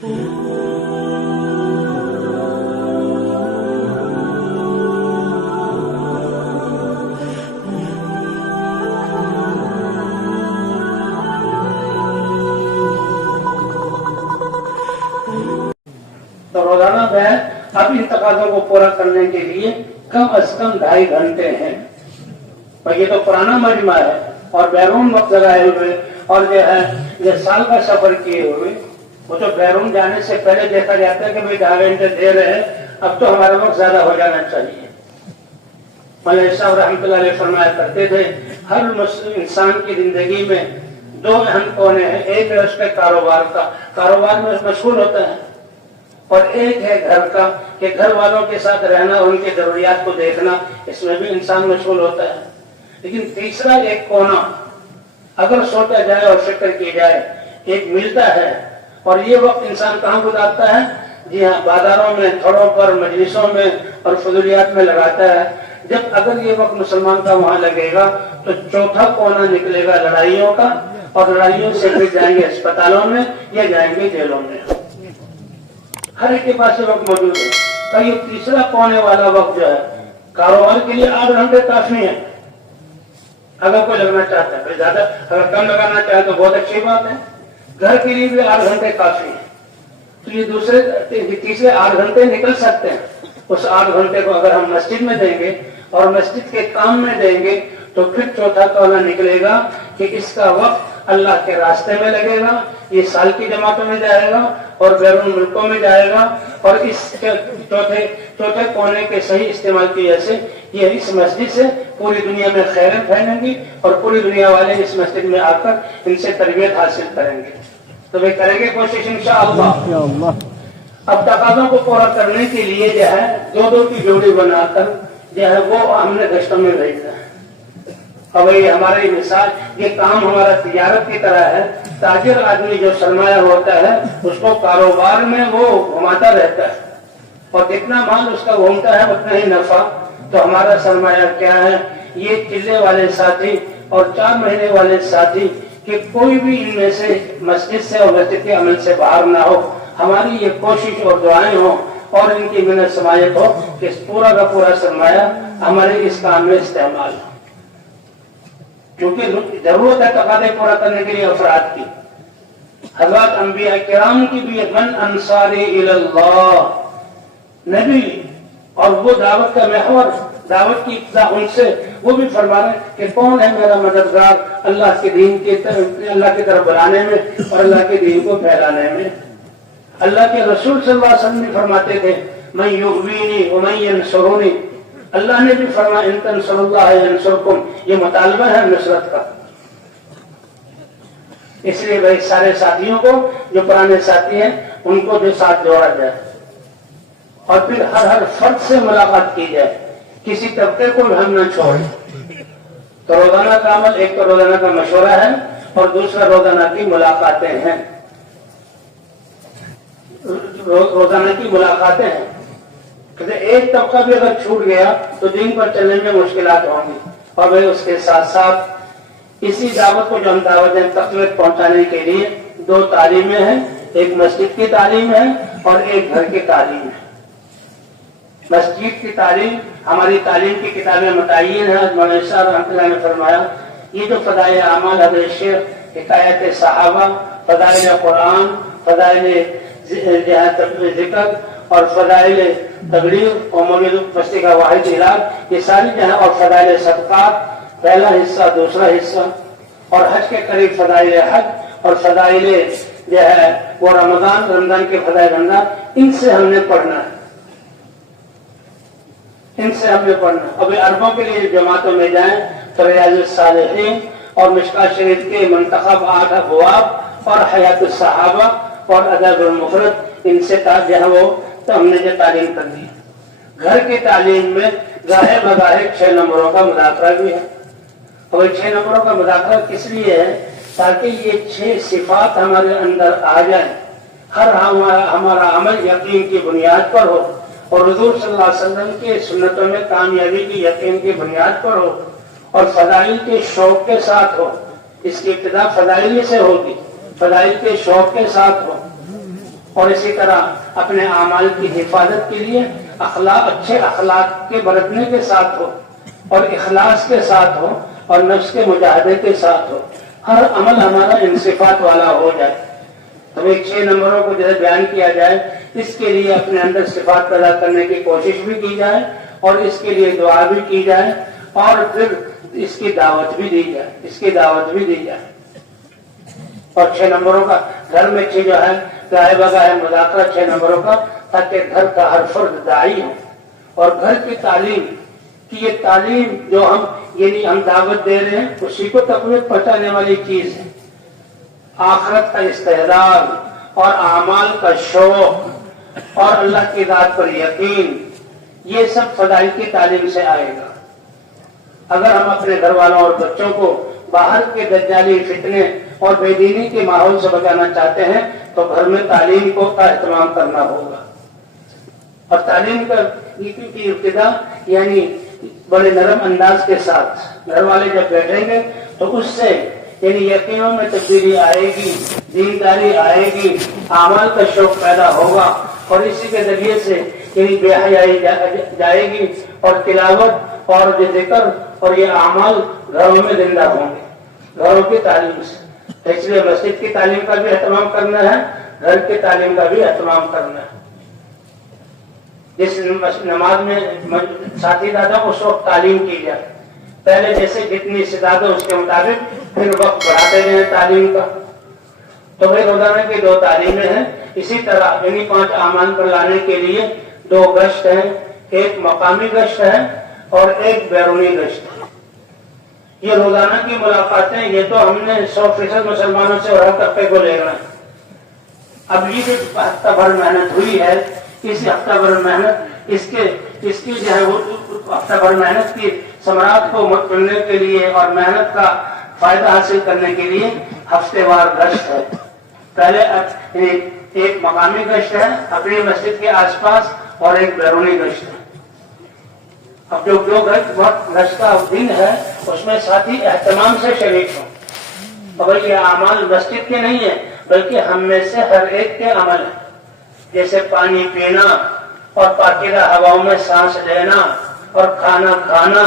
تو روزانہ میں اب ان تقاضوں کو پورا کرنے کے لیے کم از کم 2.5 گھنٹے ہیں. اور یہ تو پرانا مجمع ہے اور بیرون وقت لگائے ہوئے اور جو ہے یہ سال کا سفر کیے ہوئے. وہ تو بیرون جانے سے پہلے دیکھا جاتا ہے کہ بھائی 2.5 گھنٹے دے رہے ہیں، اب تو ہمارا وقت زیادہ ہو جانا چاہیے. مولانا صاحب رحمۃ اللہ علیہ فرمایا کرتے تھے ہر انسان کی زندگی میں 2 اہم کونے ہیں. ایک ہے اس کے کاروبار میں مشغول ہوتا ہے، اور ایک ہے گھر کا کہ گھر والوں کے ساتھ رہنا، ان کی ضروریات کو دیکھنا، اس میں بھی انسان مشغول ہوتا ہے. لیکن تیسرا ایک کونا اگر سوچا جائے اور فکر کی جائے ایک ملتا ہے، اور یہ وقت انسان کہاں گزارتا ہے؟ جی ہاں، بازاروں میں، تھوڑوں پر، مجلسوں میں اور فضولیات میں لگاتا ہے. جب اگر یہ وقت مسلمان کا وہاں لگے گا تو چوتھا کونا نکلے گا لڑائیوں کا، اور لڑائیوں سے پھر جائیں گے اسپتالوں میں یا جائیں گے جیلوں میں. ہر ایک کے پاس یہ وقت موجود ہے. تو یہ تیسرا کونے والا وقت جو ہے کاروبار کے لیے 8 گھنٹے کافی ہیں اگر کوئی لگنا چاہتا ہے. زیادہ اگر کم لگانا چاہے تو بہت اچھی بات ہے. گھر کے لیے بھی 8 گھنٹے کافی ہیں. تو یہ تیسرے 8 گھنٹے نکل سکتے ہیں. اس 8 گھنٹے کو اگر ہم مسجد میں دیں گے اور مسجد کے کام میں دیں گے تو پھر چوتھا کونا نکلے گا کہ اس کا وقت اللہ کے راستے میں لگے گا. یہ سال کی جماعتوں میں جائے گا اور بیرون ملکوں میں جائے گا. اور اس چوتھے کونے کے صحیح استعمال کی وجہ سے یہ اس مسجد سے پوری دنیا میں خیریں پھیلیں گی اور پوری دنیا والے اس مسجد میں آ کر ان سے تربیت حاصل کریں گے. تو وہ کریں گے کوشش انشاءاللہ. اب تقاضوں کو پورا کرنے کے لیے جو ہے 2 کی جوڑی بنا کر جو ہے وہ ہم نے گشتوں میں بھیجنا ہے. اور وہی ہماری مثال، یہ کام ہمارا تجارت کی طرح ہے. تاجر آدمی جو سرمایہ ہوتا ہے اس کو کاروبار میں وہ گھماتا رہتا ہے اور جتنا مال اس کا گھومتا ہے اتنا ہی نفع. تو ہمارا سرمایہ کیا ہے؟ یہ چلے والے ساتھی اور 4 مہینے والے ساتھی کہ کوئی بھی ان میں سے مسجد سے اور مسجد کے عمل سے باہر نہ ہو. ہماری یہ کوشش اور دعائیں ہوں اور ان کی محنت سماجت ہو کہ پورا کا پورا سرمایہ ہمارے اس کام میں استعمال ہو. کیونکہ ضرورت ہے تقاضے پورا کرنے کے لیے افراد کی. حضرات انبیاء کرام کی بھی من انصاری الی اللہ، نبی اور وہ دعوت کا محور، دعوت کی ابتدا ان سے، وہ بھی فرما رہے ہیں کہ کون ہے میرا مددگار اللہ کے دین کی طرف بلانے میں اور اللہ کے دین کو پھیلانے میں. اللہ کے رسول صلی اللہ علیہ وسلم بھی فرماتے تھے من یؤوینی ومن ینصرونی. اللہ نے بھی فرمایا ان تنصروا اللہ ینصرکم. یہ مطالبہ ہے نصرت کا. اس لیے بھائی سارے ساتھیوں کو جو پرانے ساتھی ہیں ان کو جو ساتھ جوڑا جائے اور پھر ہر فرد سے ملاقات کی جائے، کسی طبقے کو ہم نہ چھوڑیں. تو روزانہ کا عمل ایک تو روزانہ کا مشورہ ہے اور دوسرا روزانہ کی ملاقاتیں ہیں. روزانہ کی ملاقاتیں ہیں. ایک طبقہ بھی اگر چھوٹ گیا تو دین پر چلنے میں مشکلات ہوں گی. اور بھائی اس کے ساتھ ساتھ اسی دعوت کو جو ہم دعوت ہیں تقویت پہنچانے کے لیے 2 تعلیمیں ہیں، ایک مسجد کی تعلیم ہے اور ایک گھر کی تعلیم ہے. مسجد کی تعلیم ہماری تعلیم کی کتابیں متعین ہیں. مولانا صاحب رحمۃ اللہ نے فرمایا یہ جو فضائل اعمال حدیث شیخ، حکایت صحابہ، فضائل قرآن، فضائل ذکر اور فضائل تبلیغ اور مولد بستی کا واحد علاج، یہ ساری جو ہے، اور فضائل صدقات پہلا حصہ دوسرا حصہ، اور حج کے قریب فضائل حج اور فضائل جو ہے وہ رمضان کے فضائل رمضان، ان سے ہم نے پڑھنا ہے. ان سے ہم نے پڑھنا. ابھی عربوں کے لیے جماعتوں میں جائیں تو ریاض الصالحین اور مشکات شریف کے منتخب 8 ابواب اور حیات الصحابہ اور ادب المفرد، ان سے جو ہے وہ تو ہم نے جو تعلیم کر دی. گھر کی تعلیم میں ظاہر بظاہر 6 نمبروں کا مذاکرہ بھی ہے. اور 6 نمبروں کا مذاکرہ کس لیے ہے؟ تاکہ یہ 6 صفات ہمارے اندر آ جائیں. ہمارا عمل یقین کی بنیاد پر ہو اور حضور صلی اللہ علیہ وسلم کے سنتوں میں کامیابی کی یقین کی بنیاد پر ہو اور فضائل کے شوق کے ساتھ ہو. اس کی ابتدا فضائل سے ہوگی، فضائل کے شوق کے ساتھ ہو اور اسی طرح اپنے اعمال کی حفاظت کے لیے اچھے اخلاق کے برتنے کے ساتھ ہو اور اخلاص کے ساتھ ہو اور نفس کے مجاہدے کے ساتھ ہو، ہر عمل ہمارا ان صفات والا ہو جائے۔ تو 6 نمبروں کو جیسے بیان کیا جائے، اس کے لیے اپنے اندر صفات پیدا کرنے کی کوشش بھی کی جائے اور اس کے لیے دعا بھی کی جائے اور پھر اس کی دعوت بھی دی جائے، اور 6 نمبروں کا گھر میں جو ہے گاہے بگاہے مذاکرہ 6 نمبروں کا، تاکہ گھر کا ہر فرد داعی ہو، اور گھر کی تعلیم کہ یہ تعلیم جو ہم دعوت دے رہے ہیں اسی کو تقویت پہنچانے والی چیز ہے۔ آخرت کا استعداد اور اعمال کا شوق اور اللہ کی ذات پر یقین، یہ سب فضائل کی تعلیم سے آئے گا۔ اگر ہم اپنے گھر والوں اور بچوں کو باہر کے دجالی فتنے اور بے دینی کے ماحول سے بچانا چاہتے ہیں تو گھر میں تعلیم کا اہتمام کرنا ہوگا، اور تعلیم کی ابتدا یعنی بڑے نرم انداز کے ساتھ گھر والے جب بیٹھیں گے تو اس سے یعنی یقینوں میں تبدیلی آئے گی، دینداری آئے گی، اعمال کا شوق پیدا ہوگا، اور اسی کے ذریعے سے یعنی بے حیائی جائے گی، اور تلاوت اور ذکر اور یہ اعمال گھروں میں زندہ ہوں گے گھروں کی تعلیم سے۔ اس لیے مسجد کی تعلیم کا بھی اہتمام کرنا ہے، گھر کی تعلیم کا بھی اہتمام کرنا ہے۔ جس نماز میں ساتھی دادا اس وقت تعلیم کی جائے، پہلے جیسے جتنی استعداد ہو اس کے مطابق پھر وقت بڑھاتے گئے تعلیم کا۔ تو بھائی روزانہ کی 2 تعلیمیں ہیں، اسی طرح یعنی 5 اعمال پر لانے کے لیے 2 گشت ہیں، ایک مقامی گشت ہے اور ایک بیرونی گشت ہے۔ یہ روزانہ کی ملاقاتیں یہ تو ہم نے 100% مسلمانوں سے اور ہر طبقے کو لے رہے ہیں۔ اب یہ جو ہفتہ بھر محنت ہوئی ہے، اس ہفتہ بھر محنت اس کی جو ہے وہ ہفتہ بھر محنت کی ثمرات کو ملنے کے لیے اور محنت کا فائدہ حاصل کرنے کے لیے ہفتے وار گشت ہے۔ پہلے ایک مقامی گشت ہے اپنی مسجد کے آس پاس اور ایک بیرونی گشت ہے۔ اب جو گشت کا دن ہے اس میں ساتھی اہتمام سے شریک ہوں، اور یہ اعمال مسجد کے نہیں ہے بلکہ ہم میں سے ہر ایک کے عمل ہیں، جیسے پانی پینا اور پاکیزہ ہواؤں میں سانس لینا اور کھانا کھانا،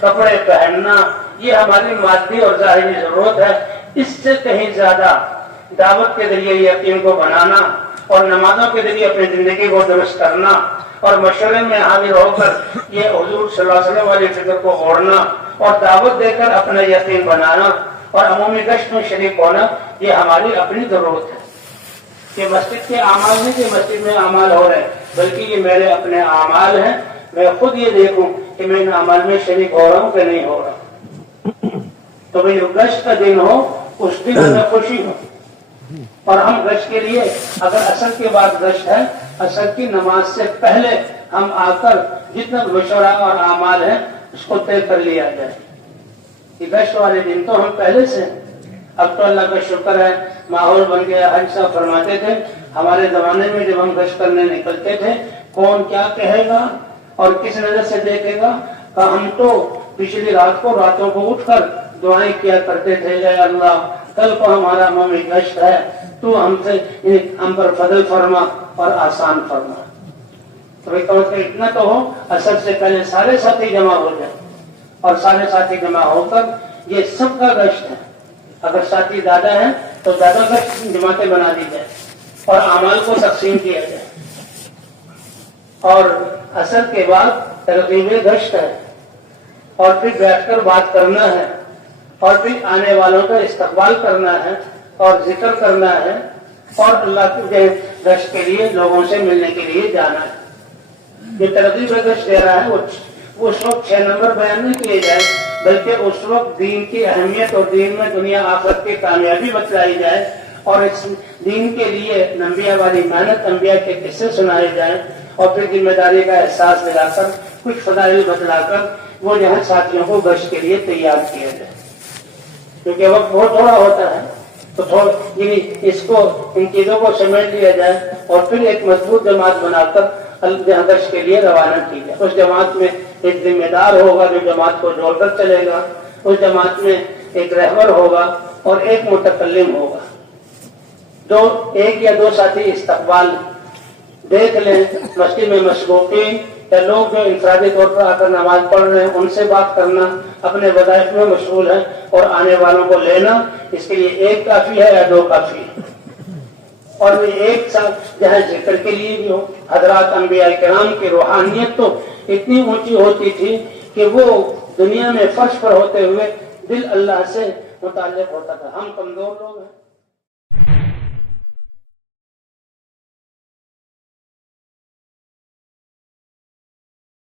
کپڑے پہننا، یہ ہماری مادی اور ظاہری ضرورت ہے۔ اس سے کہیں زیادہ دعوت کے ذریعے یقین کو بنانا اور نمازوں کے ذریعے اپنی زندگی کو درست کرنا اور مشورے میں حاضر ہو کر یہ حضور صلی اللہ علیہ وسلم والی فکر کو اوڑھنا اور دعوت دے کر اپنا یقین بنانا اور عمومی گشت میں شریک ہونا، یہ ہماری اپنی ضرورت ہے۔ یہ مسجد کے اعمال نہیں کہ مسجد میں اعمال ہو رہے ہیں، بلکہ یہ میرے اپنے اعمال ہیں، میں خود یہ دیکھوں کہ میں ان اعمال میں شریک ہو رہا ہوں کہ نہیں ہو رہا۔ تو بھائی گشت کا دن ہو اس دن ہمیں خوشی ہو، اور ہم گشت کے لیے اگر عصر کے بعد گشت ہے، عصر کی نماز سے پہلے ہم آ کر جتنا مشورہ اور اعمال ہے اس کو طے کر لیا جائے کہ گشت والے دن تو ہم پہلے سے ہیں۔ اب تو اللہ کا شکر ہے ماحول بن گیا۔ حج صاحب فرماتے تھے ہمارے زمانے میں جب ہم گشت کرنے نکلتے تھے کون کیا کہے گا اور کس نظر سے دیکھے گا، کہ ہم تو پچھلی راتوں کو اٹھ کر دعائیں کیا کرتے تھے، اے اللہ کل کو ہمارا مومی گشت ہے، تو ہم پر فضل فرما اور آسان فرما۔ تو اتنا تو ہو عصر سے پہلے سارے ساتھی جمع ہو جائیں، اور سارے ساتھی جمع ہو کر یہ سب کا گشت ہے۔ اگر ساتھی زیادہ ہیں تو زیادہ گشت جماعتیں بنا دی جائے اور اعمال کو تقسیم کیا جائے، اور عصر کے بعد ترغیب گشت ہے، اور پھر بیٹھ کر بات کرنا ہے، اور پھر آنے والوں کا استقبال کرنا ہے اور ذکر کرنا ہے، اور اللہ کے گشت کے لیے لوگوں سے ملنے کے لیے جانا ہے۔ یہ ترغیب گشت دے رہا ہے وہ اس وقت 6 نمبر بیان نہیں کیے جائے، بلکہ اس وقت دین کی اہمیت اور دین میں دنیا آخرت کی کامیابی بتلائی جائے، اور اس دین کے لیے انبیاء والی محنت، انبیاء کے قصے سنائے جائیں، اور پھر ذمہ داری کا احساس دلا کر کچھ فضائل بتلا کر وہ جہاں ساتھیوں کو گشت کے لیے تیار کیا جائے، کیونکہ وقت بہت تھوڑا ہوتا ہے۔ تو اس کو ان چیزوں کو سمیٹ لیا جائے اور پھر ایک مضبوط جماعت بنا کر گشت کے لیے روانہ کی جائے۔ اس جماعت میں ایک ذمہ دار ہوگا جو جماعت کو جوڑ کر چلے گا، اس جماعت میں ایک رہبر ہوگا اور ایک متکلم ہوگا۔ ایک یا دو ساتھی استقبال دیکھ لیں، مسجد میں مشغوقین یا لوگ جو انفرادی طور پر آ کر نماز پڑھ رہے ہیں ان سے بات کرنا، اپنے وظائف میں مشغول ہیں، اور آنے والوں کو لینا، اس کے لیے ایک کافی ہے یا دو کافی ہے۔ اور ایک ساتھ جہاں ذکر کے لیے بھی ہو، حضرات انبیاء کرام کی روحانیت تو اتنی اونچی ہوتی تھی کہ وہ دنیا میں فرش پر ہوتے ہوئے دل اللہ سے متعلق ہوتا تھا۔ ہم کمزور لوگ ہیں،